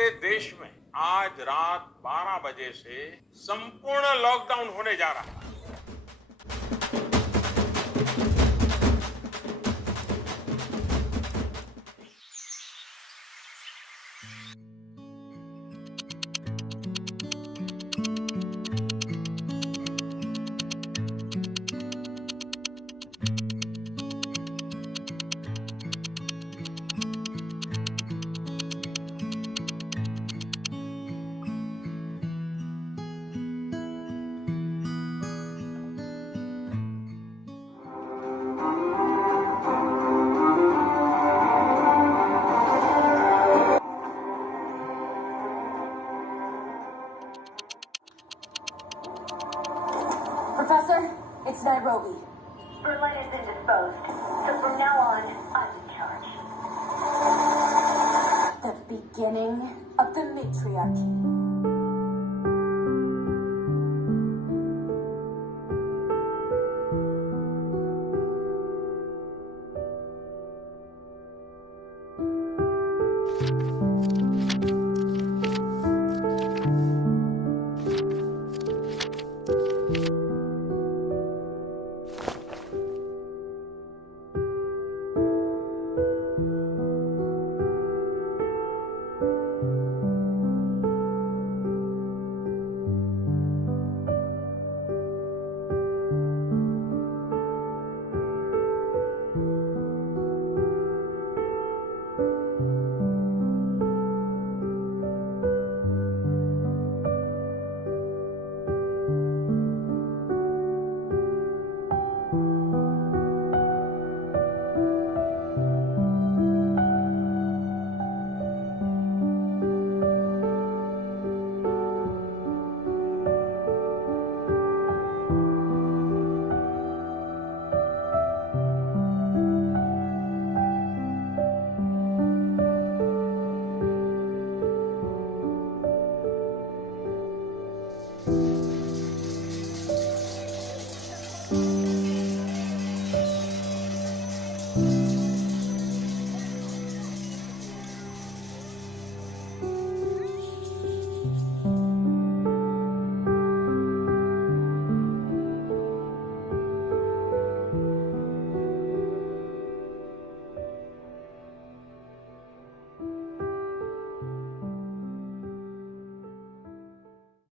पूरे देश में आज रात 12 बजे से संपूर्ण लॉकडाउन होने जा रहा है। Professor, it's Nairobi. Berlin has been disposed, so from now on, I'm in charge. The beginning of the matriarchy.